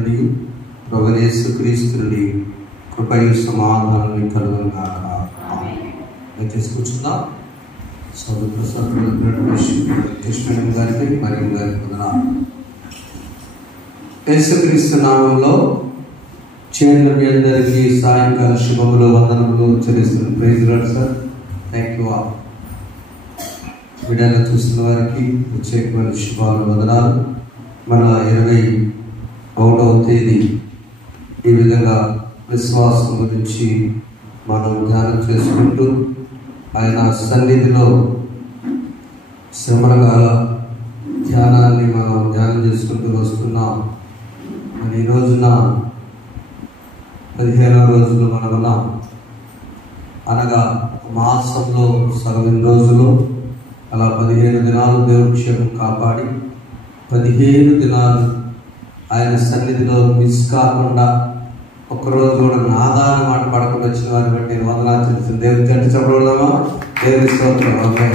ప్రభువైన యేసుక్రీస్తు నుండి కృపయు సమాధానాన్ని కలుగును గాక. దయచేసి కూర్చుందాం. సోదర ప్రసాద్ కృష్ణ గారికి మరియు గారికి వందనాలు. యేసుక్రీస్తు నామంలో చేరిన మీ అందరికీ సాయంకాల శుభములు వందనములు చెల్లిస్తున్నాను. Praise lord sir. Thank you all. వీడియోలో చూస్తున్న వారికి ప్రత్యేకమైన శుభాలు వందనాలు. మన 21వ తేదీ ఈ విధంగా విశ్వాసం గురించి మనం ధ్యానం చేసుకుంటూ ఆయన సన్నిధిలో శ్రమల ధ్యానాన్ని మనం ధ్యానం చేసుకుంటూ వస్తున్నాం. మరి ఈ రోజున 15వ రోజులు మనం ఉన్నాం. అనగా మాసంలో సగం రోజులు అలా 15 దినాలు దేవుడి క్షేమం కాపాడి 15 దినాలు ఆయన సన్నిధిలో మిస్ కాకుండా ఒక్కరోజు కూడా నాదాన మాట పడకుండా వచ్చిన వారిని బట్టి నేను వందనాలు చెల్లిస్తాను. దేవుడి తండ్రి చెప్పడమా దేవుడి స్తోత్రం.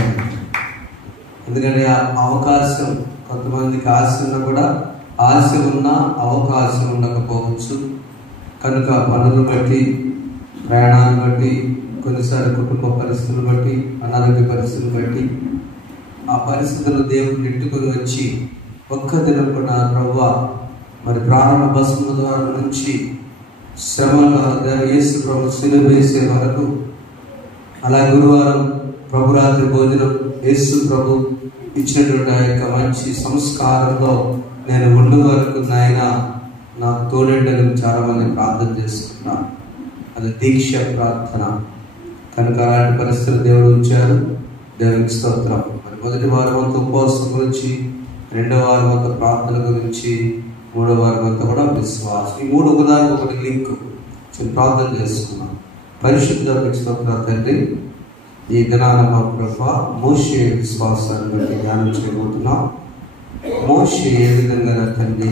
ఎందుకంటే ఆ అవకాశం కొంతమందికి ఆశ ఉన్నా కూడా ఆశ ఉన్నా అవకాశం ఉండకపోవచ్చు. కనుక పనులు బట్టి, ప్రయాణాన్ని బట్టి, కొన్నిసార్లు కుటుంబ పరిస్థితులు బట్టి, అనారోగ్య పరిస్థితులు బట్టి ఆ పరిస్థితుల్లో దేవుడు నెట్టుకొని వచ్చి ఒక్క దినం కూడా ప్రభువా మరి ప్రారంభ బస్సుల ద్వారా నుంచి శ్రమల యేసు ప్రభు సిలువ వేసే వరకు, అలా గురువారం ప్రభురాత్రి భోజనం యేసు ప్రభు ఇచ్చినటువంటి ఆ యొక్క మంచి సంస్కారంలో నేను ఉండు వరకు నాయన నాకు తోడేండని చాలా మంది ప్రార్థన చేసుకున్నాను. అది దీక్ష ప్రార్థన. కనుక అలాంటి పరిస్థితులు దేవుడు ఉంచారు. దేవునికి స్తోత్రం. మరి మొదటి వారం అంతా ఉపవాసం గురించి, రెండవ వారం అంతా ప్రార్థన గురించి, మూడవ వారం అంతా కూడా విశ్వాసం. ఈ మూడు ఒకదానికి ఒకటి లింక్. ప్రార్థన చేసుకున్నాం. పరిశుద్ధ స్తోత్రం తండ్రి. ఈ దినాన మా ప్రభు మోషే విశ్వాసాన్ని బట్టి ధ్యానం చేయబోతున్నాం. మోషే ఏ విధంగా తండ్రి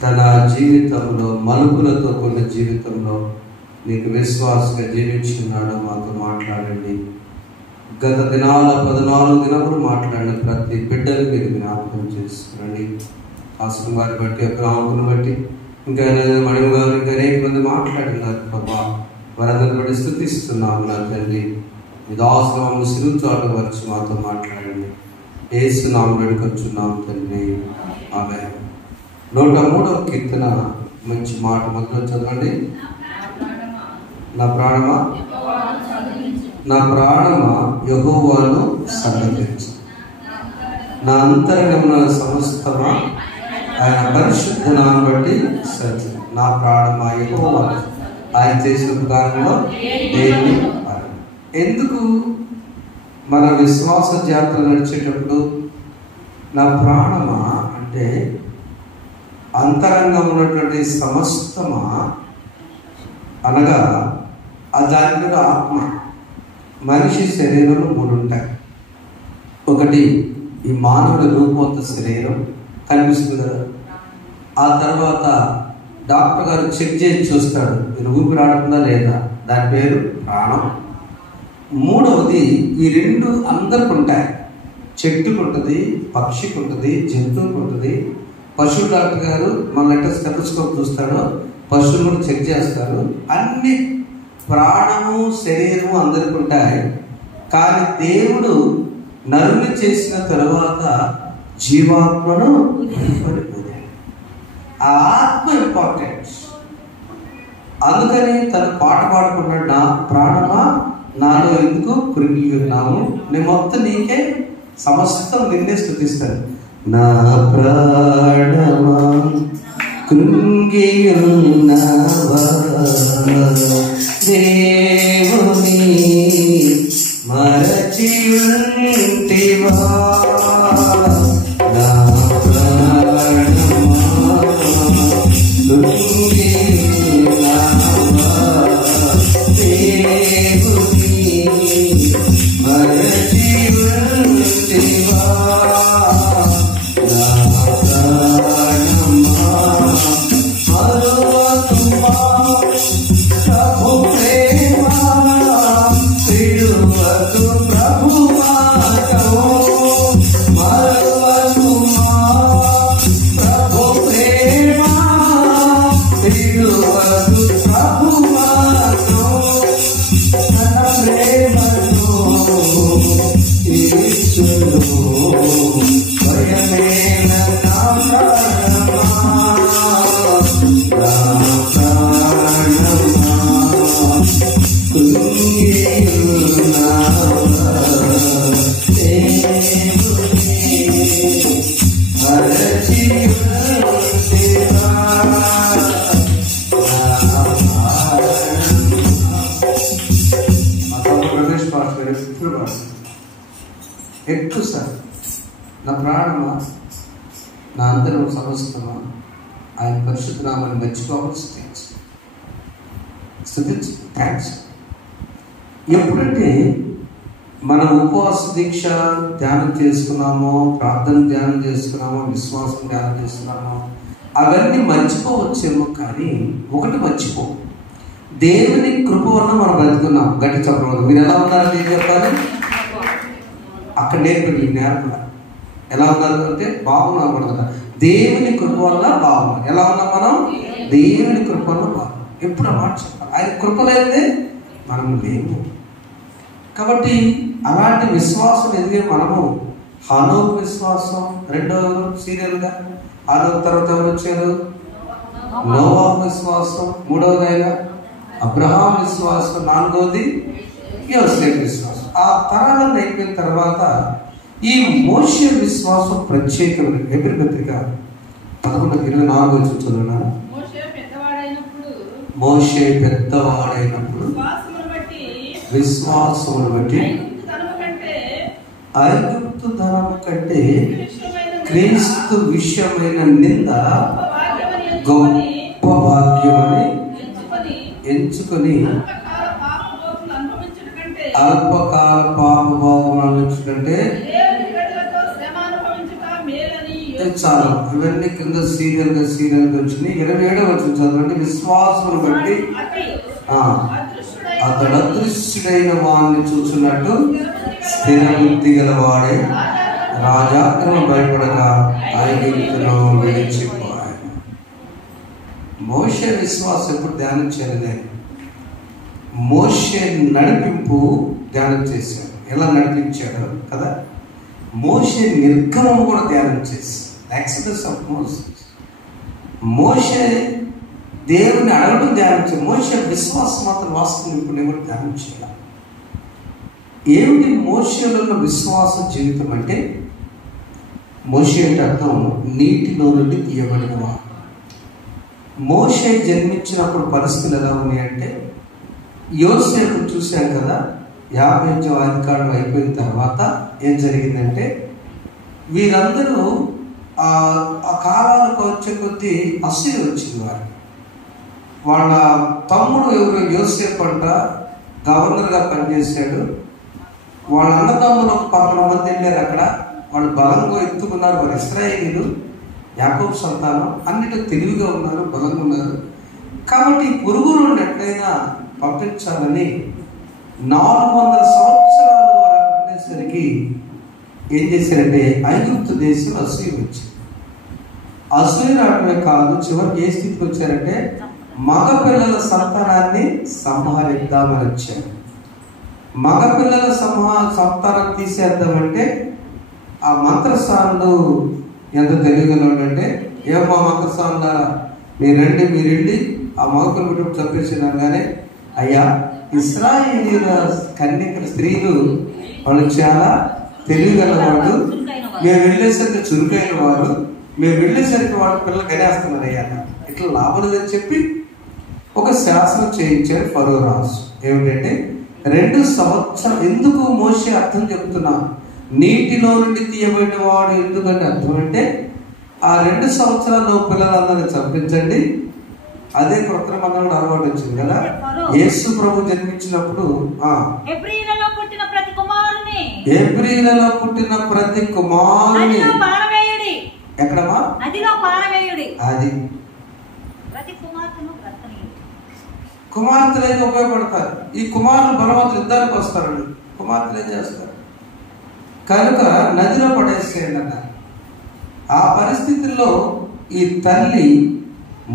తన జీవితంలో మలుపులతో కూడిన జీవితంలో నీకు విశ్వాసంగా జీవించున్నాడో మాతో మాట్లాడండి. గత దినాల 14 దినములు మాట్లాడిన ప్రతి బిడ్డని మీరు జ్ఞాపకం చేసుకురండి. ఆశ్రమం వారిని బట్టి, అబ్రాహ్మణుని బట్టి, ఇంకా మణిమ గారు, ఇంకా అనేక మంది మాట్లాడినారు ప్రభా. వారందరిని బట్టి స్తుతిస్తున్నాము నా తండ్రి. మీ దాసునామము సిరుచాటు వచ్చి మాతో మాట్లాడండి. యేసు నామమున వేడుకొంచున్నాము తండ్రి. ఆమేన్. 103వ కీర్తన మంచి మాట మొదలు చదవండి. నా ప్రాణమా యెహోవాను సన్నతించు, నా అంతరంగమున సమస్తమా ఆయన పరిశుద్ధ నామమును బట్టి సత్యం. నా ప్రాణమా యెహోవాను, ఆయన చేసిన ఉపకారంలో దేన్ని. ఎందుకు మన విశ్వాస జాతర నడిచేటప్పుడు నా ప్రాణమా అంటే అంతరంగం ఉన్నటువంటి సమస్తమా అనగా దాని మీద ఆత్మ. మనిషి శరీరంలో 3 ఉంటాయి. ఒకటి ఈ మానవుడి రూపవంత శరీరం కనిపిస్తుంది కదా. ఆ తర్వాత డాక్టర్ గారు చెక్ చేసి చూస్తాడు, మీరు ఊపిరి ఆడుతుందా లేదా, దాని పేరు ప్రాణం. మూడవది ఈ 2 అందరికి ఉంటాయి. చెట్టుకు ఉంటుంది, పక్షికి ఉంటుంది, జంతువుకు ఉంటుంది. పశువు డాక్టర్ గారు మన స్టెథోస్కోప్ చూస్తాడు, పశువులను చెక్ చేస్తారు. అన్ని ప్రాణము శరీరము అందరికి ఉంటాయి. కానీ దేవుడు నరుని చేసిన తరువాత జీవాత్మను పడిపోయాడు. ఆ ఆత్మ ఇంపార్టెంట్. అందుకని తను పాట పాడుకున్నాడు, నా ప్రాణమా నాలో ఎందుకు కృంగి ఉన్నాము, నేను మొత్తం నీకే సమస్తం నిన్నే స్తుతిస్తాను. నా ప్రాణమా కృంగి ఉన్నావా, దేవుని మరచి ఉంటివా. నా ప్రాణమా కృంగి ఉన్నావా, దేవుని మరచి ఉంటివా. నా ప్రాణమా మరువకుమా ప్రభు ప్రేమ, విడువకు ప్రభు మాటో. మరువకుమా ప్రభు ప్రేమ, ఎక్కువ సార్. నా ప్రాణమా, నా అందరం సమస్తమా ఆయన పరిశుద్ధ నామాన్ని మర్చిపోవాలి. స్తుతించు, థ్యాంక్స్. ఎప్పుడంటే మనం ఉపవాస దీక్ష ధ్యానం చేసుకున్నామో, ప్రార్థన ధ్యానం చేసుకున్నామో, విశ్వాసం ధ్యానం చేసుకున్నామో, అవన్నీ మర్చిపోవచ్చేమో. కానీ ఒకటి మర్చిపో, దేవుని కృప వల్ల మనం బ్రతుకున్నాం. గట్టి చెప్పకూడదు. మీరు ఎలా ఉన్నారని ఏం చెప్పాలి? అక్కడ నేర్పండి. ఈ నేర్పడ ఎలా ఉన్నారు అంటే బాగున్నాం కదా. దేవుని కృప వల్ల బాగున్నాం. ఎలా ఉన్నాం మనం? దేవుని కృప వల్ల బాగున్నాం. ఎప్పుడు మాట చెప్పాలి. ఆయన కృప లేదే మనం లేము. కాబట్టి అలాంటి విశ్వాసం ఎదిగే మనము హనోకు విశ్వాసం రెండవ సీరియల్గా, హనోకు తర్వాత ఎవరు వచ్చారు? నోవాహు విశ్వాసం మూడవదైనా, అబ్రహాం విశ్వాసం నాలుగవది, యోసేపు విశ్వాసం. ఆ తరాలను అయిపోయిన తర్వాత ఈ మోషే విశ్వాసం ప్రత్యేకమైన. హెబ్రీ పత్రిక 11:24 చదువుతున్నాను. మోషే పెద్దవాడైనప్పుడు విశ్వాసమును బట్టి ఐగుప్తు ధనము కంటే క్రీస్తు విషయమైన నింద గొప్ప భాగ్యమని ఎంచుకొని అల్పకాల పాపభోగం అనుభవించుకంటే చాలు. ఇవన్నీ కింద సీరియల్ గా వచ్చినాయి. 27వ వచనం చదవండి. విశ్వాసమును బట్టి అతడు అదృశ్యుడైన వాడిని చూసినట్టు స్థిర బుద్ధి గలవాడే రాజాగ్రహం భయపడగా ఐగుప్తును విడిచిపోయాడు. మోషే విశ్వాసం ఎప్పుడు ధ్యానం చేయలేదే. మోషే నడిపింపు ధ్యానం చేశాడు. ఎలా నడిపించాడు కదా. మోషే నిర్గమం కూడా ధ్యానం చేశాడు. Exodus of Moses. మోషే దేవుని అడగడం ధ్యానం చేయాలి. మోషే విశ్వాసం మాత్రం వాస్తవం ఇప్పుడు కూడా ధ్యానం చేయాలి. ఏమిటి మోషేలో ఉన్న విశ్వాస జీవితం అంటే? మోషే అంటే అర్థం నీటిలో నుండి తీయబడినవా. మోషే జన్మించినప్పుడు పరిస్థితులు ఎలా ఉన్నాయంటే, యోసేపు చూశాం కదా. 50 అధికారులు అయిపోయిన తర్వాత ఏం జరిగిందంటే, వీరందరూ ఆ కాలాలకు వచ్చే కొద్దీ అసూయ వచ్చింది వారికి. వాళ్ళ తమ్ముడు ఎవరు యోసేపు అంట గవర్నర్గా పనిచేశాడు. వాళ్ళ అన్నదమ్ములు ఒక 11 మంది వెళ్ళారు. అక్కడ వాళ్ళు బలంగా ఎత్తుకున్నారు. వారు ఇశ్రాయేలీయులు, యాకోబు సంతానం, అన్నిటి తెలివిగా ఉన్నారు, బలంగా ఉన్నారు. కాబట్టి పొరుగు నుండి ఎట్లయినా పంపించాలని 400 సంవత్సరాలు వారు ఉండేసరికి ఏం చేశారంటే ఐగుప్తు దేశం అసూయ వచ్చింది. అసూయ రావడమే కాదు, చివరికి ఏ స్థితికి వచ్చారంటే మగపిల్లల సంతానాన్ని సంహరిద్దామని వచ్చారు. మగపిల్లల సంతానం తీసేద్దామంటే ఆ మంత్రస్థానుడు ఎంత తెలియగలవాడంటే, ఏమో మంత్రస్థానులారా మీరెళ్ళి ఆ మగపిల్ల బిడ్డ చంపేసినారు. కానీ అయ్యా, ఇశ్రాయేలీయుల కన్యకల స్త్రీలు వాళ్ళు చాలా తెలియగలవాడు, మేము వెళ్ళేసరికి చురుకైన వారు, మేము వెళ్ళేసరికి వాళ్ళ పిల్లలు గనేస్తున్నారు అయ్యా, ఇట్లా లాభం లేదని చెప్పి ఒక శాసనం చేయించాడు ఫరో రాజు. ఏమిటంటే 2 సంవత్సరాలు. ఎందుకు మోషే అర్థం చెప్తున్నా, నీటిలో నుండి తీయబడిన వాడు ఎందుకంటే అర్థం అంటే ఆ 2 సంవత్సరాల్లో పిల్లలందరినీ చంపించండి. అదే కృత్రిమ కూడా అలవాటు వచ్చింది కదా. యేసు ప్రభు జన్మించినప్పుడు ఎబ్రీలలో పుట్టిన ప్రతి కుమారుని ఎక్కడమా అది కుమార్తెలు అయితే ఉపయోగపడతారు. ఈ కుమారులు బలవంతులు యుద్ధానికి వస్తారండి. కుమార్తెలు ఏం చేస్తారు కనుక నదిలో పడేసేయండి అన్నారు. ఆ పరిస్థితుల్లో ఈ తల్లి,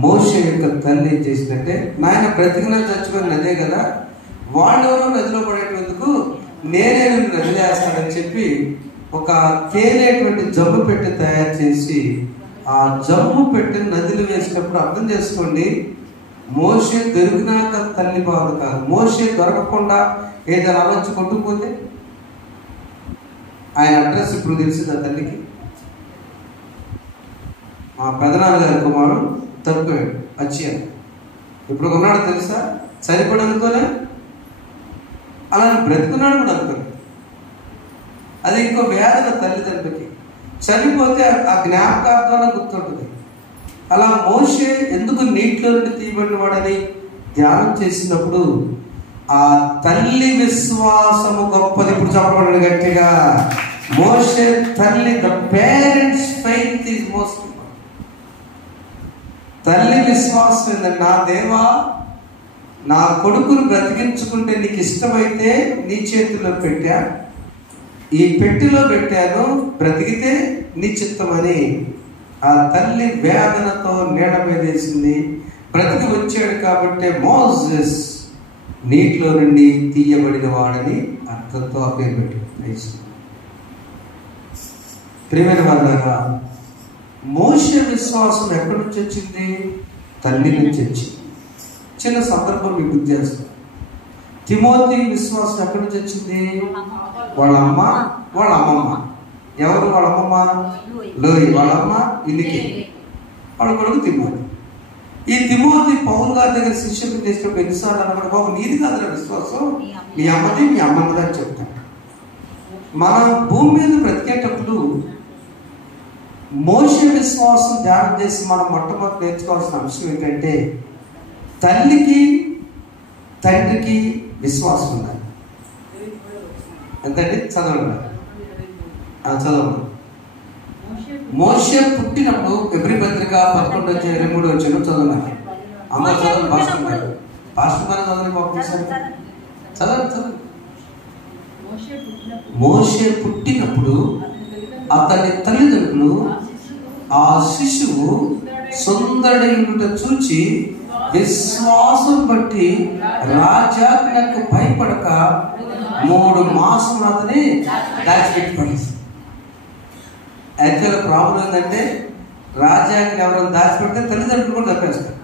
మోషే యొక్క తల్లి ఏం చేసిందంటే, నాయన బ్రతికినా చచ్చిపోయిన నదే కదా, వాళ్ళెవరో నదిలో పడేటందుకు నేనే నది వేస్తానని చెప్పి ఒక తేలేటువంటి జమ్ము పెట్టి తయారు చేసి ఆ జమ్ము పెట్టి నదిలో వేసినప్పుడు అర్థం చేసుకోండి, మోషే దొరికినాక తల్లి బాధ కాదు. మోషే దొరకకుండా ఏదైనా ఆలోచన కొట్టుకుపోతే ఆయన అడ్రస్ ఇప్పుడు తెలిసింది ఆ తల్లికి. మా పెదనాన్నగారి కుమారుడు తప్పిపోయాడు, వచ్చాను, ఇప్పుడు ఉన్నాడు తెలుసా, చనిపోయాడు అనుకోలే, అలా బ్రతుకున్నాడు కూడా అనుకోలే. అది ఇంకో వేదన తల్లిదండ్రులకి. చనిపోతే ఆ జ్ఞాపకార్థాన గుర్తుంటుంది. అలా మోషే ఎందుకు నీటిలో నుండి తీయబడిన వాడని ధ్యానం చేసినప్పుడు ఆ తల్లి విశ్వాసము గొప్పది. ఇప్పుడు చెప్పబడి గట్టిగా, మోషే తల్లి, the parents faith is most important. తల్లి విశ్వాసం ఏంటంటే, నా దేవా, నా కొడుకును బ్రతికించుకుంటే నీకు ఇష్టమైతే నీ చేతిలో పెట్టా, ఈ పెట్టిలో పెట్టాను, బ్రతికితే నీ చిత్తమని ఆ తల్లి వేదనతో నీడ మీదేసింది. బ్రతికి వచ్చాడు కాబట్టి మోసెస్ నీటిలో నుండి తీయబడిన వాడని అర్థంతో ఆ పేరు పెట్టాడు. ప్రియమైన వాళ్ళగా, మోషే విశ్వాసం ఎక్కడి నుంచి వచ్చింది? తల్లి నుంచి వచ్చింది. చిన్న సందర్భం మీకు గుర్తు చేస్తాను. తిమోతి విశ్వాసం ఎక్కడి నుంచి వచ్చింది? వాళ్ళ అమ్మ, వాళ్ళ అమ్మమ్మ. ఎవరు వాళ్ళ అమ్మమ్మ? లోయి. వాళ్ళమ్మ ఇల్లికి. వాళ్ళ కొడుకు తిమోతి. ఈ తిమోతి పౌలు గారి దగ్గర శిష్యులు చేసినప్పుడు ఎన్నిసార్లు అన్నమాట, బాబు నీది కాదురా విశ్వాసం, మీ అమ్మది, మీ అమ్మమ్మది అని చెప్తాడు. మనం భూమి మీద బ్రతికేటప్పుడు మోషే విశ్వాసం ధ్యానం చేసి మనం మొట్టమొదటి నేర్చుకోవాల్సిన అంశం ఏంటంటే, తల్లికి తండ్రికి విశ్వాసం ఉండాలి. ఎంతండి? చదవండి, చదవండి. మోషే పుట్టినప్పుడు ఫిబ్రవరి పత్రిక 11:23 చదవండి. అమ్మ చదవండి. పాస్టర్ గారు చదవండి బాబు. చదవండి. మోషే పుట్టినప్పుడు అతని తల్లిదండ్రులు ఆ శిశువు సుందరుడైనట చూచి విశ్వాసం బట్టి రాజాజ్ఞకు భయపడక 3 మాసములు అతని దాచిపెట్టి పడేసి. యాక్చువల్ ప్రాబ్లం ఏంటంటే, రాజాజ్ఞ ఎవరైనా దాచిపెడితే తల్లిదండ్రులు కూడా తప్పేస్తారు.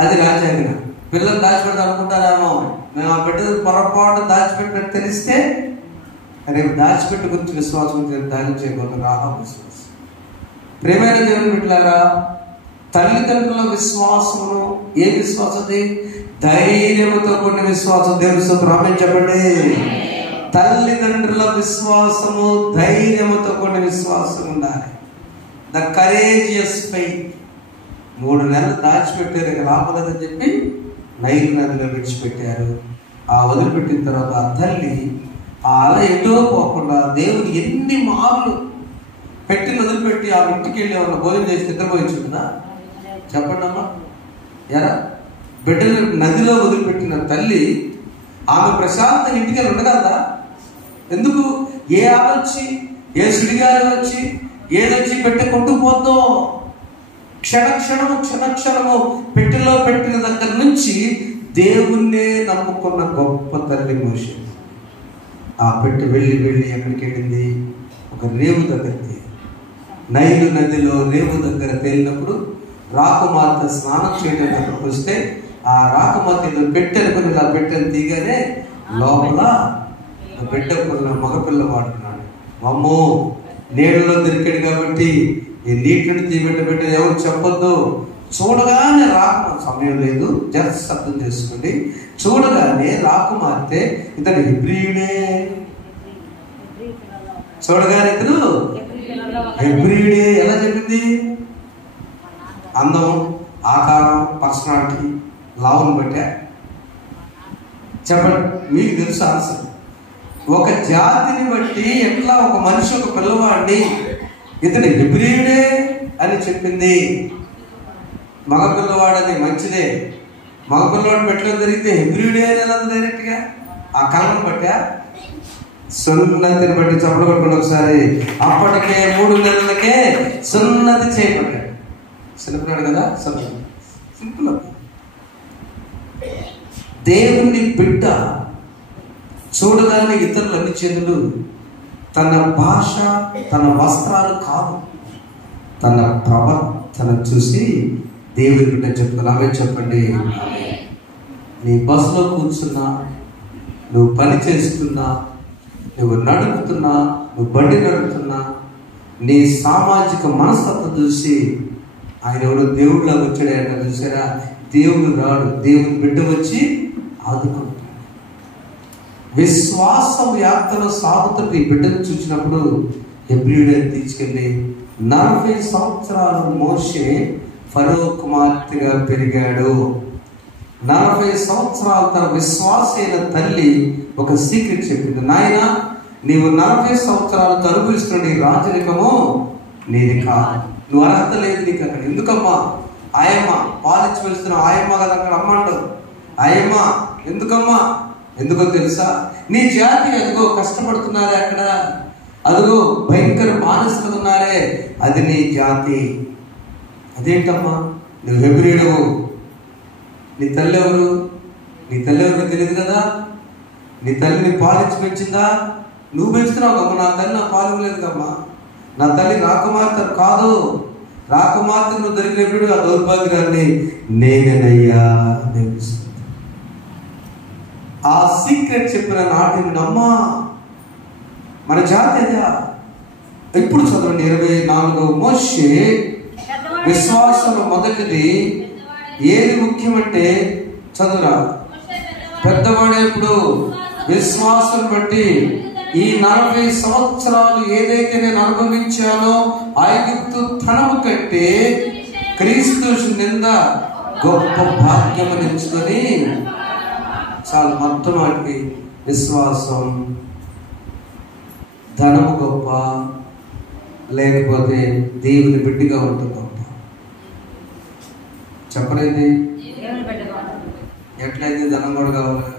అది రాజాజ్ఞ. పిల్లలు దాచిపెడతా అనుకుంటారేమో, మేము ఆ బిడ్డ పొరపాటు దాచిపెట్టినట్టు తెలిస్తే రేపు దాచిపెట్టి గురించి విశ్వాసం దాని చేయబోతున్నారు. రాహబు విశ్వాసం. ప్రేమైన దేవుని బిడ్డలారా, తల్లిదండ్రుల విశ్వాసమును, ఏ విశ్వాసం? ధైర్యముతో కూడిన విశ్వాసం. దేవుని స్తోత్రం, ఆమేన్ చెప్పండి. తల్లిదండ్రుల విశ్వాసము ధైర్యముతో కూడిన విశ్వాసం ఉండాలి. The courageous faith. 3 నెలలు దాచిపెట్టారు, ఇక రాబోదని చెప్పి నైలు నదిలో విడిచిపెట్టారు. ఆ వదిలిపెట్టిన తర్వాత ఆ తల్లి ఆ అల ఎటో పోకుండా దేవుడు ఎన్ని మార్లు పెట్టి వదిలిపెట్టి ఆ ఇంటికి వెళ్ళి ఏమన్నా భోజనం చేసి నిద్రపోయించుంటుందా? చెప్పండి అమ్మా. ఎరా బిడ్డలు నదిలో వదిలిపెట్టిన తల్లి ఆమె ప్రశాంతంగా ఇంటికి వెళ్ళి ఉండగలదా? ఎందుకు? ఏ ఆలొచ్చి, ఏ సుడిగాలి వచ్చి, ఏదొచ్చి పెట్టె కొట్టుకుపోద్దో, క్షణక్షణము పెట్టెలో పెట్టిన దగ్గర నుంచి దేవుణ్ణే నమ్ముకున్న గొప్ప తల్లి మోషే. ఆ పెట్టె వెళ్ళి ఎక్కడికి వెళ్ళింది? ఒక రేవు దగ్గరికి. నైలు నదిలో రేవు దగ్గర తేలినప్పుడు రాకుమార్తె స్నానం చేయడానికి వస్తే ఆ రాకుమార్తె పెట్టెనుకుని ఇలా పెట్టెను తీగానే లోపల బిడ్డకున్న మగపిల్ల వాడుతున్నాడు. అమ్మో, నీళ్ళలో దొరికాడు కాబట్టి ఈ నీటిని తీబెట్ట ఎవరు చెప్పొద్దు. చూడగానే సమయం లేదు, జస్ట్ అర్థం చేసుకోండి. చూడగానే రాకుమార్తె ఇతడు హెబ్రీయుడే. చూడగానే ఇతడు హెబ్రీయుడే ఎలా చెప్పింది? అందం, ఆకారం, పర్సనాలిటీ, లావును బట్టా. చెప్పండి, మీకు తెలుసు ఆన్సర్. ఒక జాతిని బట్టి ఎట్లా ఒక మనిషి, ఒక పిల్లవాడిని ఇతడు హెబ్రీయుడే అని చెప్పింది. మగ పిల్లవాడని మంచిదే. మగ పిల్లవాడు పెట్టలో జరిగితే హెబ్రీయుడే అని డైరెక్ట్గా ఆ కళను బట్టా. సున్నతిని బట్టి చప్పలు కొట్టుకోండి ఒకసారి. అప్పటికే 3 నెలలకే సున్నతి చేయబడ్డాడు. చిన్నపిల్లాడు కదా, సింపుల్. దేవుని బిడ్డ చూడగానే ఇతరులు అన్ని చేతులు, తన భాష, తన వస్త్రాలు కాదు, తన ప్రవర్తన చూసి దేవుని బిడ్డ చెప్తున్నా. ఆమె చెప్పండి. నీ బస్సులో కూర్చున్నా, నువ్వు పని చేస్తున్నా, నువ్వు నడుపుతున్నా, నువ్వు బండి నడుపుతున్నా, నీ సామాజిక మనస్తత్వం చూసి ఆయన ఎవడో దేవుడిలాగా వచ్చాడంట. చూసారా? దేవుడు రాడు, దేవుని బిడ్డ వచ్చి ఆదుకుంటాడు. విశ్వాసం యాత్రలో సాగుతున్న ఈ బిడ్డను చూసినప్పుడు హెబ్రీయుడని తీసుకెళ్ళి 40 సంవత్సరాలు మోషే ఫరో కుమార్తెగా పెరిగాడు. 40 సంవత్సరాలు తన విశ్వాస అయిన తల్లి ఒక సీక్రెట్ చెప్పింది, నాయన నీవు 40 సంవత్సరాలు అనుభవిస్తున్న నీ రాజరికము నీది కాదు, నువ్వు అర్హత లేదు నీకు అక్కడ. ఎందుకమ్మా? ఆయమ్మ పాలించి వెళ్తున్నావు, ఆయమ్మ కదా అక్కడ అమ్మంటావు. ఆయమ్మ ఎందుకమ్మా? ఎందుకో తెలుసా? నీ జాతి అదిగో కష్టపడుతున్నారే అక్కడ, అదిగో భయంకర బానిసలు ఉన్నారే, అది నీ జాతి. అదేంటమ్మా నువ్వు హెబ్రీయుడవు, నీ తల్లి ఎవరు? నీ తల్లి ఎవరు తెలియదు కదా? నీ తల్లిని పాలించి పెంచిందా? నువ్వు పెంచుతున్నావు కమ్మా. నా తల్లి నా పాలివ్వలేదు కమ్మా. నా తల్లి రాకుమార్తె కాదు, రాకుమార్తె నువ్వు దొరికినప్పుడు ఆ దౌర్భాగ్యాన్ని నేనేనయ్యా నేర్పిస్తుంది. ఆ సీక్రెట్ చెప్పిన నాటిని నమ్మా మన జాతి అదా. ఇప్పుడు చదవండి 24. మోషే విశ్వాసంలో మొదటిది ఏది ముఖ్యమంటే చదువురా, పెద్దవాడే. ఇప్పుడు విశ్వాసం బట్టి ఈ 40 సంవత్సరాలు ఏదైతే నేను అనుభవించానో ఐగుప్తు ధనము కంటే క్రీస్తు నింద గొప్ప భాగ్యము ఎంచుకొని చాలు. మొత్తం వాటికి విశ్వాసం, ధనము గొప్ప, లేకపోతే దేవుని బిడ్డగా ఉంటుంది గొప్ప. చెప్పలేదు ఎట్లయితే ధనం కూడా కావాలి,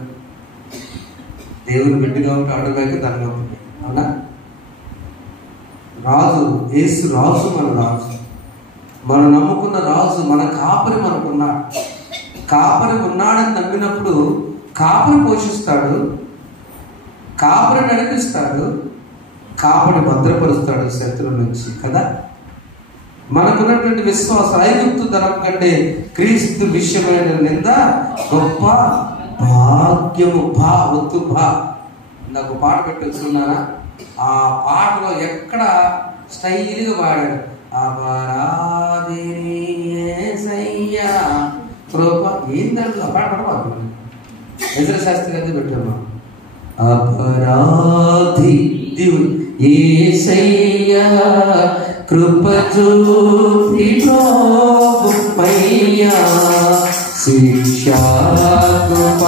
దేవుని బిడ్డగా ఉంటే అడుగుకి ధనం అవుతుంది. అవునా? రాజు యేసు రాజు, మన రాజు, మనం నమ్ముకున్న రాజు, మన కాపరి మనకున్నాడు. కాపరి ఉన్నాడని నమ్మినప్పుడు కాపరి పోషిస్తాడు, కాపరి నడిపిస్తాడు, కాపరి భద్రపరుస్తాడు శత్రువు నుంచి కదా. మనకున్నటువంటి విశ్వాసం ఐగుప్తు ధనం కంటే క్రీస్తు విషయమైన నింద గొప్ప భాగ్యము. భా వద్దు భా. నాకు పాట పెట్టొచ్చున్నానా? ఆ పాటలో ఎక్కడ స్టైల్గా పాడాడు, అపరాధిని యేసయ్యా కృప. ఏంటంటే ఆ పాట పాడు ఎదురు శాస్త్రి అయితే పెట్టాము. అపరాధి యేసయ్యా కృప చూపి ప్రభువయ్యా శిక్షా కృప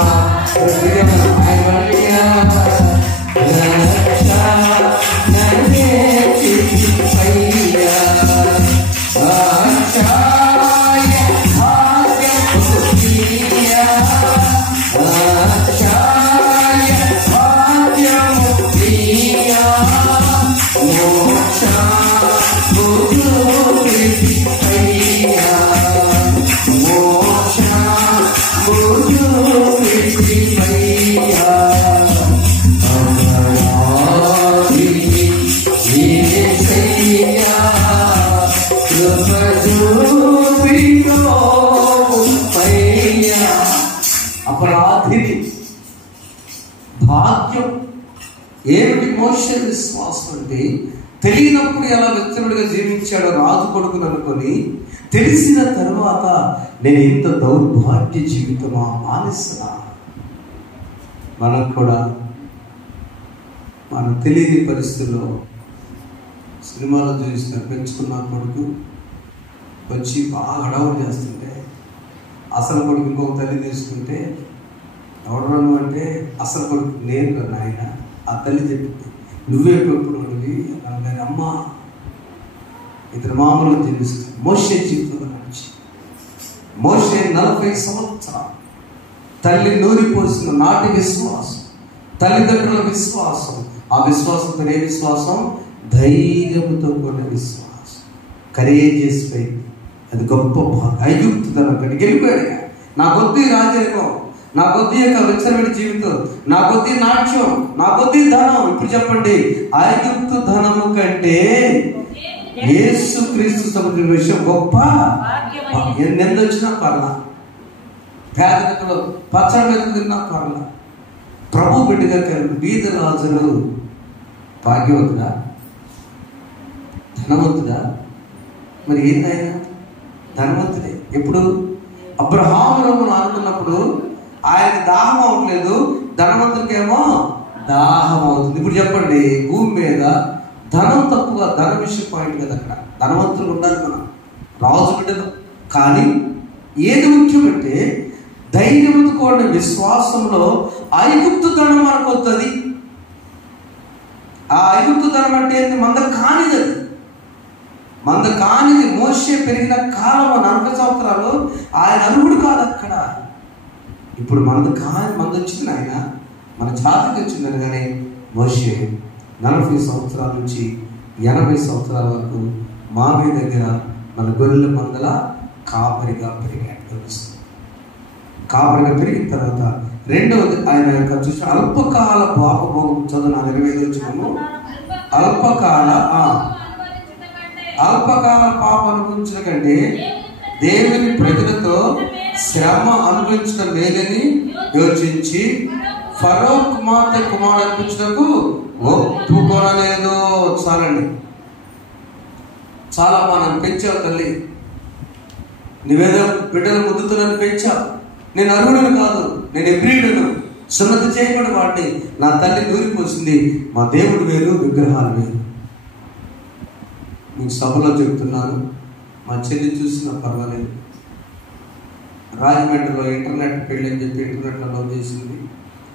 అపరాధిని భాగ్యం. ఏమిటి మోషే విశ్వాసం అంటే? తెలియనప్పుడు ఎలా వ్యక్తులుగా జీవించాడో రాజు కొడుకుని అనుకొని, తెలిసిన తర్వాత నేను ఇంత దౌర్భాగ్య జీవితమా మానేస్తున్నా. మనకు కూడా మనం తెలియని పరిస్థితుల్లో సినిమాలో చూపిస్తారు, పెంచుకున్న కొడుకు వచ్చి బాగా హడావుడి చేస్తుంటే అసలు కొడుకు ఇంకొక తల్లి తీసుకుంటే ఎవడను అంటే అసలు కొడుకు నేను నాయన. ఆ తల్లి చెప్పింది, నువ్వే ఎప్పుడు నేను అమ్మ ఇతను మామూలుగా జీవిస్తాను. మోషే జీవితంలో నుంచి మోషే 40 సంవత్సరాలు తల్లి నూరిపోసిన నాటి విశ్వాసం, తల్లిదండ్రుల విశ్వాసం. ఆ విశ్వాసంతో ఏ విశ్వాసం? ధైర్యంతో కూడిన విశ్వాసం, కరేజియస్ ఫెయిత్. అది గొప్ప భాగం. ఐగుప్తు ధనం కంటే గెలిపాడు. నా కొద్ది రాజరికం, నా కొద్ది యొక్క విచ్చలవిడి జీవితం, నా కొద్ది నాట్యం, నా కొద్ది ధనం. ఇప్పుడు చెప్పండి, ఐగుప్తు ధనము కంటే యేసు క్రీస్తు సముద్రం విషయం గొప్ప. ఎందొచ్చినా పర్లా, పేదరికంలో పచ్చడి తిన్నా పర్లా, ప్రభు బిడ్డగా కలిపి బీద రాజులు భాగ్యవంతుడా, ధనవంతుడా? మరి ఏందైనా ధనవంతుడే. ఎప్పుడు అబ్రహామును అనుకున్నప్పుడు ఆయన దాహం అవ్వట్లేదు, ధనవంతుడికేమో దాహం అవుతుంది. ఇప్పుడు చెప్పండి, భూమి మీద ధనం తప్పుగా, ధన విషయం పాయింట్ కదా. అక్కడ ధనవంతులు ఉండాలి, మనం రాజు బిడ్డలు. కానీ ఏది ముఖ్యమంటే ధైర్యంతో కూడిన విశ్వాసంలో ఐగుప్తు ధనం మనకు వస్తుంది. ఆ ఐగుప్తు ధనం అంటే ఏంటి? మంద కానిది. అది మంద కానిది. మోషే పెరిగిన కాలం 40 సంవత్సరాలు ఆయన అరుగుడు కాదు అక్కడ. ఇప్పుడు మనది కాని మంద వచ్చింది, ఆయన మన జాతికి వచ్చిందని. కానీ మోషే 40 సంవత్సరాల నుంచి 80 సంవత్సరాల వరకు మామి దగ్గర మన గొర్రెల మందల కాపరిగా పెరిగాడు. కాపరిగా పెరిగిన తర్వాత రెండవది ఆయన యొక్క చూసిన అల్పకాల పాపభోగం. చదువు 45 వచ్చినాము. అల్పకాల పాపం అనుభవించిన కంటే దేవుని ప్రజలతో శ్రమ అనుభవించడం లేదని యోచించి ఫరో కుమార్తె కుమారుడు అనిపించటకు ఒప్పుకోనలేదు. చాలండి, చాలా మనం పెంచావు తల్లి, నువ్వేదో బిడ్డలు ముద్దుతులను పెంచావు. నేను అర్హుడను కాదు, నేను ఎబ్రీడును, సున్నతి చేయబడి వాడిని. నా తల్లి నూరిపోసింది. మా దేవుడు వేరు, విగ్రహాలు వేరు. మీకు సభలో చెప్తున్నాను, మా చెల్లి చూసినా పర్వాలేదు. రాజమండ్రిలో ఇంటర్నెట్ పెళ్ళి అని చెప్పి ఇంటర్నెట్లో లవ్ చేసింది.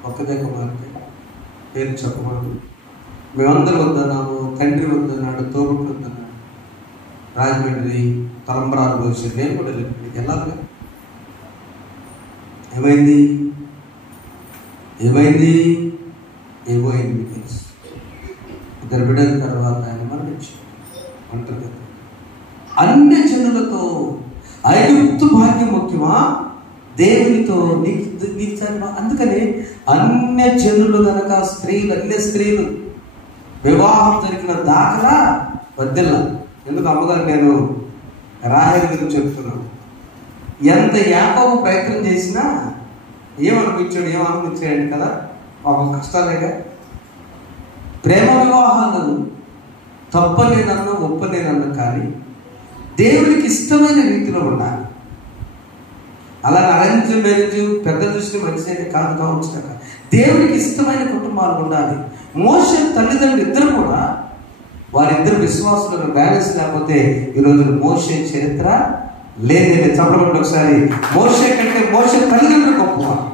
ఒక్కదే కుమార్తె, పేరు చెప్పకూడదు. మేమందరూ వద్దన్నాము, తండ్రి వద్దన్నాడు, తోబుట్టు వద్దన్నాడు. రాజమండ్రి తలంబరాలు వచ్చి నేను కూడా వెళ్ళాలి. ఏమైంది మీకు తెలుసు. ఇద్దరు బిడ్డల తర్వాత ఆయన మరణించాడు. ఒంటరిగా అన్ని జనులతో ఐగుప్తు భాగ్యం ముఖ్యమా, దేవునితో నీకు అందుకని అన్య జనులు కనుక స్త్రీలు, అన్య స్త్రీలు వివాహం జరిగిన దాఖలా వద్దెల్ల. ఎందుకు అమ్మగారు నేను రాహేలు గురించి చెప్తున్నాను. ఎంత యాకోబు ప్రయత్నం చేసినా ఏమనిపించాడు కదా, పాపం కష్టాలేగా. ప్రేమ వివాహాలు తప్పలేనన్నా ఒప్పలేనన్నా కానీ దేవునికి ఇష్టమైన రీతిలో ఉండాలి. అలా అరేంజ్ మ్యారేజ్ పెద్ద దృష్టి మంచిదే కాదు కావచ్చు కదా. దేవునికి ఇష్టమైన కుటుంబాలు ఉండాలి. మోషే తల్లిదండ్రులు ఇద్దరు కూడా వారిద్దరు విశ్వాసులకు బ్యాలెన్స్ లేకపోతే ఈరోజు మోషే చరిత్ర లేదే. చెప్పబడి ఒకసారి, మోషే కంటే మోషే తల్లిదండ్రులు గొప్పవారు.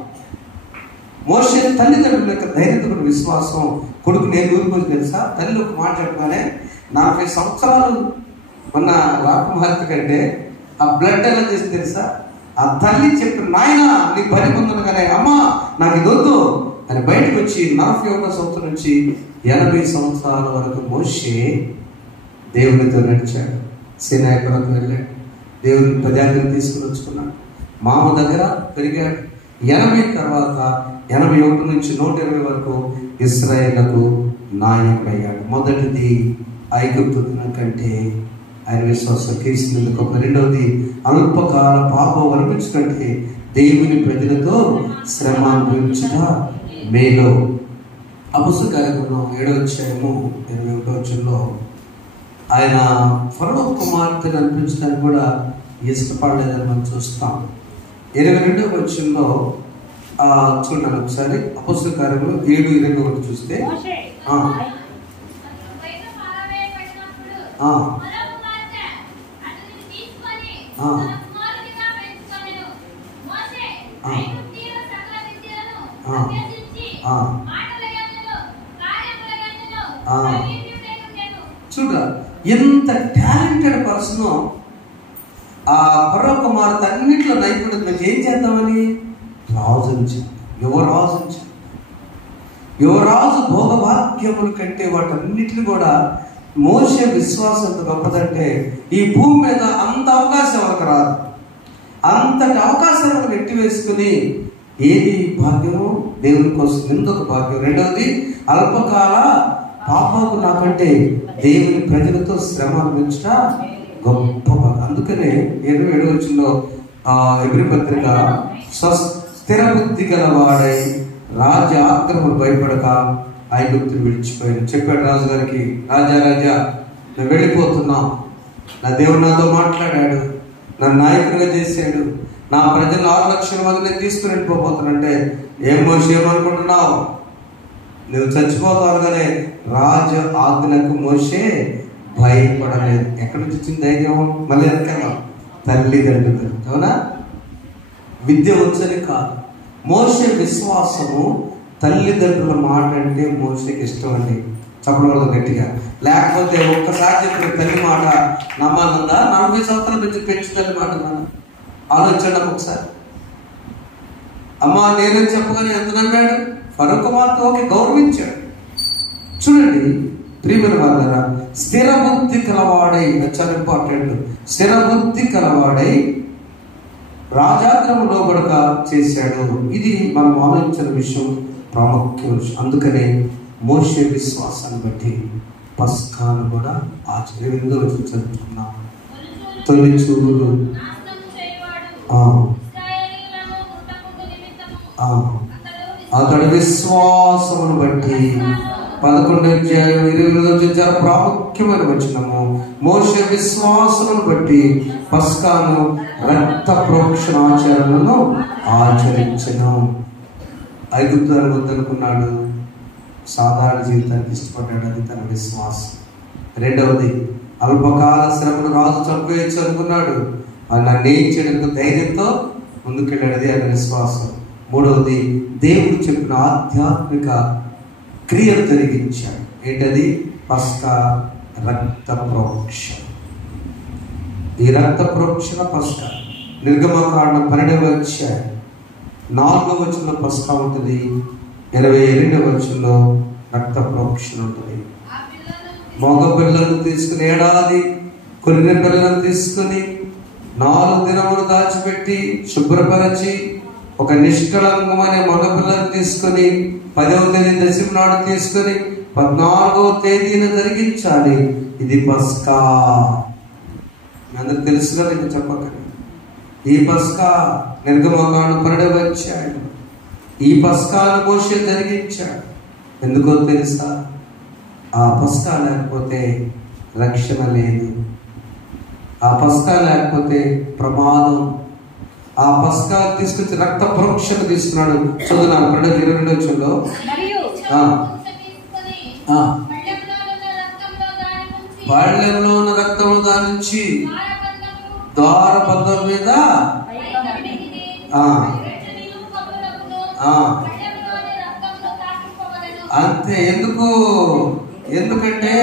మోషే తల్లిదండ్రుల యొక్క ధైర్యత, విశ్వాసం. కొడుకు నేను ఊరుకోవచ్చు తెలుసా, తల్లి ఒక మాట చెప్పగానే 40 సంవత్సరాలు ఉన్న రాకుమార్తె కంటే ఆ బ్లడ్ ఎలా చేసి తెలుసా, ఆ తల్లి చెప్పిన నాయన నీ పని పొందనగానే అమ్మా నాకు ఇది వద్దు అని బయటకు వచ్చి 41 సంవత్సరం నుంచి 80 సంవత్సరాల వరకు మోషే దేవునితో నడిచాడు. సేనాయకులకు వెళ్ళాడు, దేవుని ప్రజాగ్రహం తీసుకుని వచ్చుకున్నాడు. మామ దగ్గర పెరిగాడు. 80 తర్వాత 81 నుంచి 120 వరకు ఇశ్రాయేలుకు నాయకుడయ్యాడు. మొదటిది ఐగుప్తు కంటే ఆయన విశ్వాసం క్రీస్తునందుకు. రెండవది అల్పకాల పాపం అనిపించుకంటే దేవుని ప్రజలతో శ్రమ అనుభవించుట మేలు. అపొస్తలుల కార్యక్రమం 7వ అధ్యాయము 21వ వచనంలో ఆయన ఫరో కుమార్తెను అనిపించడానికి కూడా ఇష్టపడలేదని మనం చూస్తాం. 22వ వచనంలో చూడండి ఒకసారి. అపొస్తలుల కార్యక్రమం 7:21 చూస్తే చూడ ఎంత టాలెంటెడ్ పర్సన్. ఆ ఫరో కుమార్తె అన్నింటిలో నైపుణ్యత. మేము ఏం చేద్దామని రాజు యువరాజు భోగభాగ్యముల కంటే వాటన్నిటిని కూడా మోషే విశ్వాసం ఎంత గొప్పదంటే ఈ భూమి మీద అంత అవకాశం మనకు రాదు. అంతటి అవకాశాలను నెట్టివేసుకుని ఏది భాగ్యము దేవుని కోసం ఎందుకు భాగ్యం. రెండవది అల్పకాల పాపకు నాకంటే దేవుని ప్రజలతో శ్రమ అనిపించట గొప్ప భాగ్యం. అందుకనే 27వ వచనంలో ఎబ్రీ పత్రిక స్థిర బుద్ధి గల వాడై రాజ ఆగ్రహములు భయపడక ఐగుప్తుని విడిచిపోయాడు. చెప్పాడు రాజుగారికి, రాజా నేను వెళ్ళిపోతున్నా, నా దేవుడు నాతో మాట్లాడాడు, నన్ను నాయకుడిగా చేశాడు, నా ప్రజలు 6 లక్షల మంది నేను తీసుకుని వెళ్ళిపోతానంటే ఏం మోషే ఏమనుకుంటున్నావు? నువ్వు చచ్చిపోతావు కానీ రాజ ఆజ్ఞకు మోషే భయపడలేదు. ఎక్కడి నుంచి వచ్చింది ధైర్యం? మళ్ళీ వెనకాల తల్లిదండ్రులు. అవునా? విద్య వచ్చని కాదు, మోషే విశ్వాసము. తల్లిదండ్రుల మాట అంటే మోషేకి ఇష్టం అండి. చెప్పడం గట్టిగా. లేకపోతే ఒక్కసారి చెప్పిన తల్లి మాట నమ్మాలందా? 40 సంవత్సరాల నుంచి పెంచి తల్లి మాట ఆలోచించండి ఒకసారి. అమ్మా నేను చెప్పగానే ఎంత నమ్మాడు? ఫరో కుమార్తె ఓకే గౌరవించాడు. చూడండి ప్రియమైన వాళ్ళారా, స్థిర బుద్ధి కలవాడై, చాలా ఇంపార్టెంట్, స్థిర బుద్ధి కలవాడై రాజాగ్రము లోబడక చేశాడు. ఇది మనం ఆలోచించిన విషయం, ప్రాముఖ్య విషయం. అందుకనే మోషే విశ్వాసాన్ని బట్టి పస్కాను కూడా ఆచరణలో చదువుతున్నాం. తొలి చూలు అతడి విశ్వాసమును బట్టి 11:20 ప్రాముఖ్యమైన వచనము. మోషే విశ్వాసమును బట్టి పస్కాను రక్త ప్రోక్షణ ఆచరణను ఆచరించను. ఐగుప్తులను వద్దనుకున్నాడు, సాధారణ జీవితానికి ఇష్టపడ్డాడు. అది తన విశ్వాసం. రెండవది, అల్పకాల శ్రమను రాజు చంపేయచ్చు అనుకున్నాడు, అది నన్ను ఏం చేయడానికి ధైర్యంతో ముందుకెళ్ళాడు. ఆయన విశ్వాసం. మూడవది, దేవుడు చెప్పిన ఆధ్యాత్మిక క్రియలు జరిగించాడు. ఏంటది? పస్కా రక్త ప్రోక్షణ. ఈ రక్త ప్రోక్షణ పస్కా నిర్గమకాండం 12వ అధ్యాయం 4వ వచనంలో పస్కా ఉంటుంది, 22వ వచనంలో రక్త ప్రోక్షణ ఉంటుంది. మగ పిల్లలను తీసుకుని, ఏడాది కొన్ని పిల్లలను తీసుకుని 4 దినములు దాచిపెట్టి శుభ్రపరచి ఒక నిష్కళంకమైన మగ పిల్లలను తీసుకొని 10వ తేదీ దశమి నాడు తీసుకొని 14వ తేదీన జరిగించాలి. ఇది పస్కా. అందరికి తెలుసుగా, నేను చెప్పకండి. ఈ పస్కా నిర్గమకాండం 12వ అధ్యాయం. ఈ పస్కాను మోషే జరిగించాడు. ఎందుకో తెలుసా? ఆ పస్కా లేకపోతే రక్షణ లేదు. ఆ పస్కా లేకపోతే ప్రమాదం. ఆ పస్కా తీసుకొచ్చి రక్త ప్రోక్షణ తీసుకున్నాడు. చదువున్నాను 22వ బాళ్యంలో ఉన్న రక్తంలో దాని నుంచి ద్వారబంధం మీద అంతే. ఎందుకంటే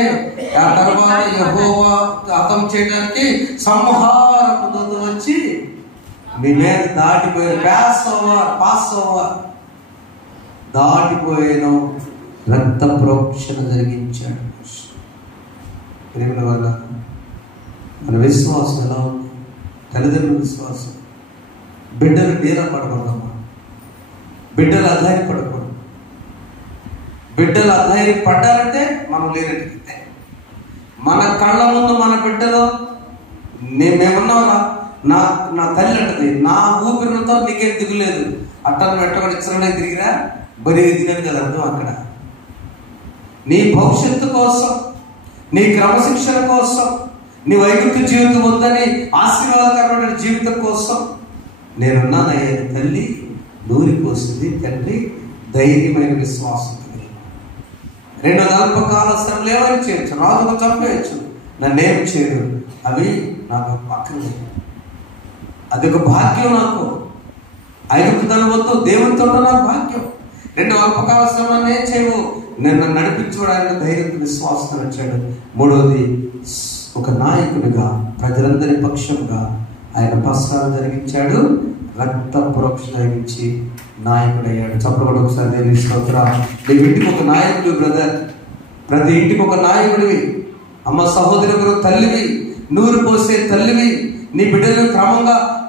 ఆ తర్వాత యెహోవా హతం చేయడానికి సంహారపు దూత వచ్చి మీ మీద దాటిపోయాను. Pass over దాటిపోయాను. రక్త ప్రోక్షణ జరిగించాడు. ప్రేమ వల్ల మన విశ్వాసం ఎలా ఉంది? తల్లిదండ్రుల విశ్వాసం. బిడ్డలు నీరా పడకూడదమ్మా. బిడ్డలు అధైర్యపడకూడదు. బిడ్డలు అధైర్యపడ్డారంటే మనం లేనట్టు. మన కళ్ళ ముందు మన బిడ్డలు మేమున్నారా? నా తల్లి అంటది, నా ఊపిరితో నీకేం దిగులేదు, అట్టను పెట్టకుండా ఇచ్చలనే తిరిగిరా బరి తినదు కదా అర్థం. అక్కడ నీ భవిష్యత్తు కోసం, నీ క్రమశిక్షణ కోసం, నీ వైద్య జీవితం ఉందని ఆశీర్వాదకరమైన జీవితం కోసం నేనున్నానయ్యే తల్లి నూరిపోసింది. తండ్రి ధైర్యమైన విశ్వాసం. 2 అల్పకాల శ్రమలు ఏమని చేయొచ్చు, రాజుకు చంపేయచ్చు, నన్నేం చేయదు. అవి నాకు పక్కన. అదొక భాగ్యం నాకు. ఐగుప్తులను వద్దు, దేవునితో నాకు భాగ్యం. 2 అల్పకాల శ్రమలు ఏం చేయవు, నన్ను నడిపించుకోవడానికి ధైర్యంతో విశ్వాసం వచ్చాడు. మూడవది, ఒక నాయకుడిగా ప్రజలందరి పక్షంగా ఆయన పస్కాలు జరిగించాడు. రక్త ప్రోక్షణ జరిగించి నాయకుడయ్యాడు. చప్పటి ఒకసారి దేవుని స్తోత్రం. నీ ఇంటికి ఒక నాయకుడు బ్రదర్. ప్రతి ఇంటికి ఒక నాయకుడివి. అమ్మ సహోదరి తల్లివి, నూరు పోసే తల్లివి. నీ బిడ్డలను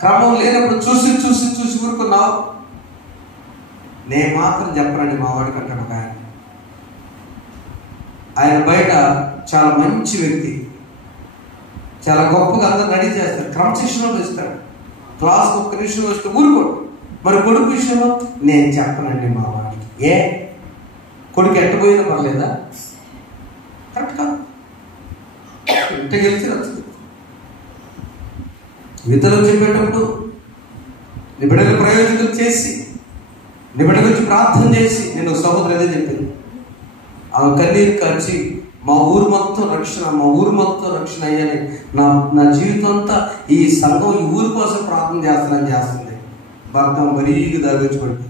క్రమం లేనప్పుడు చూసి ఊరుకున్నావు. నేను మాత్రం చెప్పనండి, మా వాడికి అంటాడు ఆయన బయట చాలా మంచి వ్యక్తి, చాలా గొప్పగా అందరూ రెడీ చేస్తాడు, క్రమశిక్షణలో ఇస్తాడు. క్లాస్కి 1 నిమిషం వస్తే ఊరుకోడు. మరి కొడుకు విషయంలో నేను చెప్పనండి మా వాడికి. ఏ కొడుకు ఎట్టపోయినా పర్లేదా? కరెక్ట్ కాదు. ఇంట గెలిచి వచ్చింది. ఇతరులు చెప్పేటప్పుడు నీ బిడ్డలు ప్రయోజకులు చేసి నీ బిడ్డ గురించి ప్రార్థన చేసి, నేను సహోదరు అదే చెప్పింది, ఆమె కన్నీరు కాచి మా ఊరు మొత్తం రక్షణ అయ్యాని, నా జీవితం అంతా ఈ సంఘం ఈ ఊరి కోసం ప్రార్థన చేస్తుంది. భర్త మరీగా దాగొచ్చి పడిపోయింది,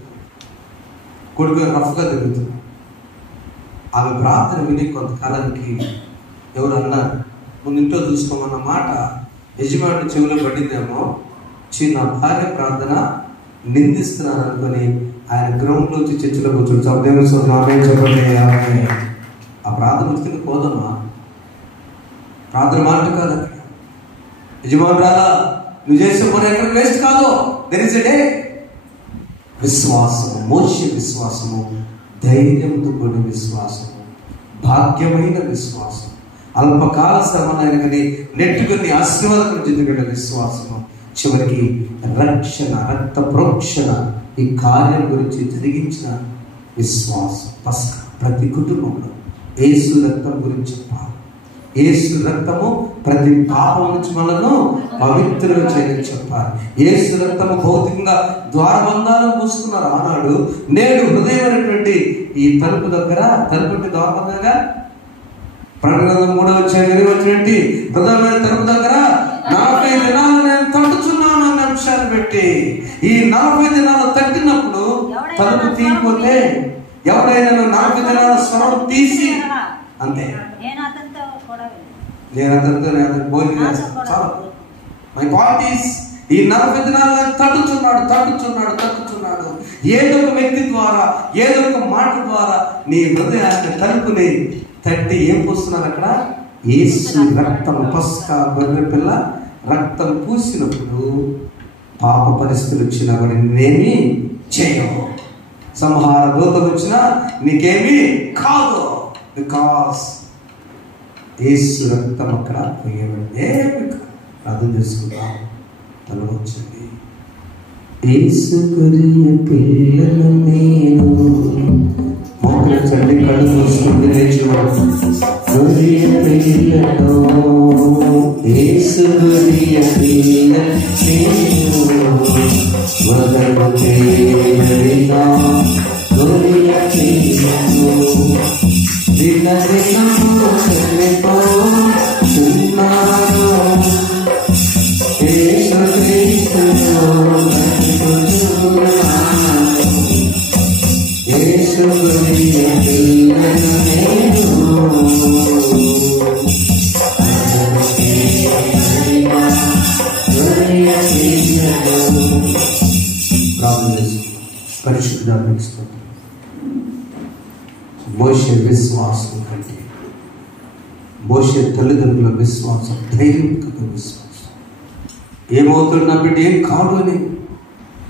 కొడుకు రఫ్గా తిరుగుతుంది. ఆమె ప్రార్థన విని కొంతకాలానికి ఎవరు అన్నారు, ముందు ఇంట్లో చూసుకోమన్న మాట యజమాని చెవిలో పడిందేమో, నా భార్య ప్రార్థన నిందిస్తున్నాను అనుకుని ఆయన గ్రౌండ్లో వచ్చి చర్చిలో కూర్చొని చెప్పండి. ఆ ప్రార్థన వృత్తికి పోదమ్మా, ప్రార్థన మాట కాదు. అక్కడ యజమాని రాలా, నువ్వు చేసే పని ఎక్కడ వేస్ట్ కాదు. There is a day. విశ్వాసము, మోషే విశ్వాసము, ధైర్యంతో కూడిన విశ్వాసము, భాగ్యమైన విశ్వాసం, అల్పకాల శ్రమనైనని నెట్టుకుని ఆశీర్వాదం చెందుకున్న విశ్వాసము, చివరికి రక్షణ, రక్త ప్రోక్షణ, ఈ కార్యం గురించి జరిగించిన విశ్వాసం. పస్కా ప్రతి కుటుంబంలో యేసు రక్తం గురించి చెప్పాలి. యేసు రక్తము ప్రతి పాపం నుంచి మనను పవిత్రంగా చేయని చెప్పాలి. యేసు రక్తము భౌతికంగా ద్వారబంధాలను పూసుకున్నారు ఆనాడు. నేడు హృదయమైనటువంటి ఈ తలుపు దగ్గర, తలుపు ద్వారబంధంగా ప్రకటన 3వ అధ్యాయం వచ్చినట్టు హృదయమైన తలుపు దగ్గర 40 దినాలు నేను తట్టుచున్నాను అన్న అంశాన్ని పెట్టి, ఈ 40 దినాలు తట్టినప్పుడు తలుపు తీయకపోతే ఎవడైనా 40 దినాల స్వరం తీసి అంతే, నేను అతనితో భోజనం చేస్తాను చాలా. మై పాయింట్ ఈస్, ఈ 40 దినాలుగా తట్టుచున్నాడు. ఏదో ఒక వ్యక్తి ద్వారా, ఏదో ఒక మాట ద్వారా నీ హృదయాన్ని తలుపుని తట్టి ఏం పోస్తున్నారు అక్కడ? యేసు రక్తం, పస్కా గొర్రె పిల్ల రక్తం పూసినప్పుడు పాప పరిస్థితులు వచ్చినా కూడా నేనేమి చేయవు, సంహార దూతలు వచ్చినా నీకేమీ కాదు. బికాస్ యేసు రక్తం అక్కడ పోయేవాడే. అర్థం చేసుకుందాం. తల వచ్చింది. యేసు గొర్రె పిల్లను నేను మోకల చల్లి కళ్ళు చూసుకుంటే నేర్చుకోవాలి. గొర్రె పిల్లను, యేసు గొర్రె పిల్లను నేను వదలు తేలినా, గొర్రె పిల్లను దినదినము చెల్లిపోతున్నాను. యేసు క్రీస్తును యేసు గొర్రె పిల్లను నేను పరిశుద్ధాత్మకు స్తోత్రం. మోషే విశ్వాసం కంటే, మోషే తల్లిదండ్రుల విశ్వాసం, ధైర్యంతో విశ్వాసం. ఏమవుతున్నా బిడ్డ ఏం కాదు అని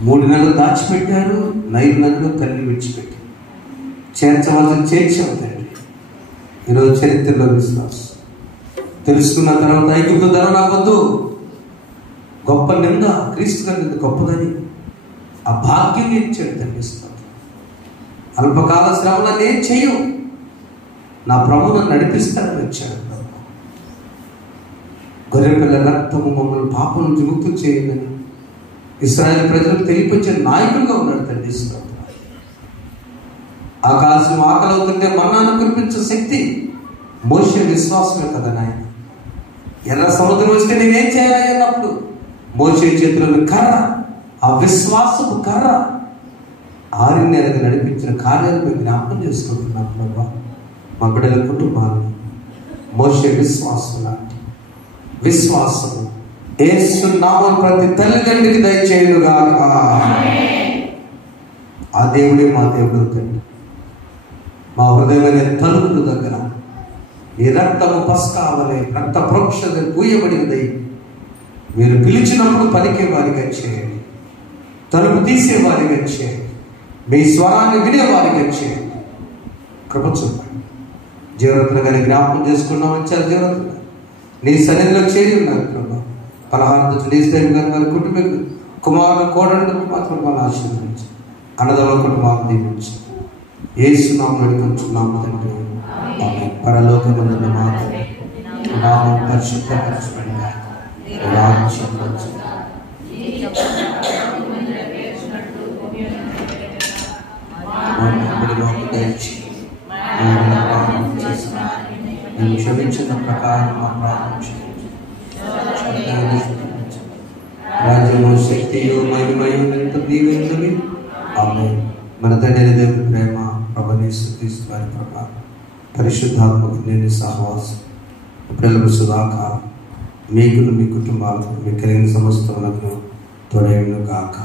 3 నెలలు దాచిపెట్టారు. 9 నెలలు తల్లి విడిచిపెట్టారు. చేర్చవలసిన చేర్చావు తండ్రి. ఈరోజు చరిత్రలో విశ్వాసం తెలుసుకున్న తర్వాత ఐగుప్తు ధర నాకొద్దు, గొప్ప నింద క్రీస్తు గారి గొప్పదని ఆ భాగ్యం ఇచ్చాడు తండ్రి. అల్పకాల శ్రమలో నేను చెయ్యు, నా ప్రభువు నన్ను నడిపిస్తాడని వచ్చాడు. గొర్రెపిల్ల రక్తము మమ్మల్ని పాపం నుంచి ముక్తి చేయాలని ఇశ్రాయేలు ప్రజలకు తెలిపించే నాయకులుగా ఉన్నాడు తండ్రి. ఆకాశం ఆకలవుతుంటే మన్నాను కురిపించే శక్తి మోషే విశ్వాసమే కదా నాయన. ఎర్ర సముద్రం వస్తే నేనేం చేయాలి అన్నప్పుడు మోషే చేతులను కర్ర, ఆ విశ్వాసపు కర్ర 6 నెలలు నడిపించిన కార్యాలు మేము జ్ఞాపకం చేసుకుంటున్నాం ప్రభా. మా బిడ్డల కుటుంబాలు మోషే విశ్వాసం లాంటి విశ్వాసము యేసు నామమున ప్రతి తల్లిదండ్రికి దయచేయుగాక. ఆ దేవుడే మా దేవుడు తండ్రి. మా హృదయమైన తలుపుల దగ్గర ఈ రక్తము పస్కావలే రక్త ప్రోక్షణ పూయబడినది. మీరు పిలిచినప్పుడు పలికే వారిగా చేయండి, తలుపు తీసే వారిగా చేయండి, మీ స్వరాన్ని వినే వారిగా చేయండి. కృప చూపండి. జీవరత్న గారి జ్ఞాపకం చేసుకున్నాం వచ్చారు. జీవరత్న నీ సన్నిధిలో చేరి ఉన్నారు ప్రభా. పలహారంతో చుడేశ్వరి గారి వారి కుటుంబ కుమారుడు కోడళ్ళు మాత్రం వాళ్ళు ఆశీర్వదించి అన్నదమ్ముల కుటుంబాలను దీవించి యేసు నామమున వేడుకొంచున్నాము తండ్రి. పరలోకమందున్న మా తండ్రి, నామం పరిశుద్ధపరచబడిన రాజ్యం వెంబడి మాకు దయచేయండి. ప్రార్థన చేసిన నేను క్షమించిన ప్రకారం మా ప్రార్థన చేయండి. రాజ్యము శక్తియు మహిమయు నిరంతరం నీవే. ఆమేన్. మన తండ్రి దేవుని ప్రేమ, ప్రభువైన యేసుక్రీస్తు వారి కృప, పరిశుద్ధాత్మకు నేను సహవాసం పిల్లల సుధాక మీకును మీ కుటుంబాలకు మీ కలిగిన సమస్తములకు తోడైన గాక.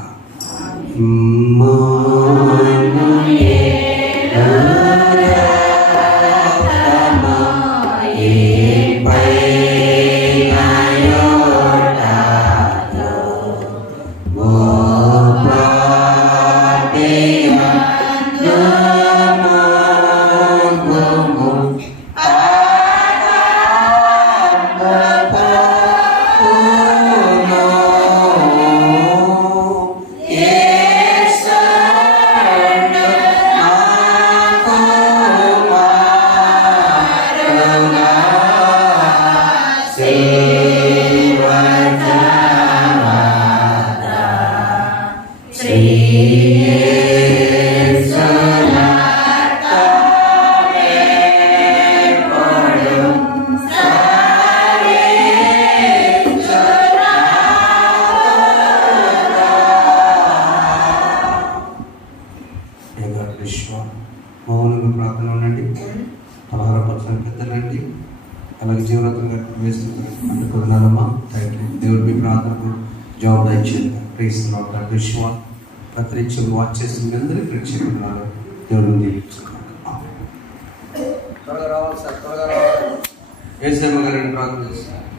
మౌనంగా ప్రార్థన ఉండండి. పలహారపరచని పెద్దలండి, అలాగే జీవనత్వంగా వేస్తుంటారు. అంటే కొద్దినాలమ్మా దేవుడు మీ ప్రార్థనకు జవాబు దయచేయండి. Praise lord. విశ్వాసం ప్రతినిత్యం వాచ్ చేసిన మీ అందరికీ ప్రేక్షకులు దేవుడు దీవించుకున్నాను. త్వరగా రావాలి సార్, త్వరగా రావాలి. ఏసయ్య గారిని ప్రార్థన చేస్తారు.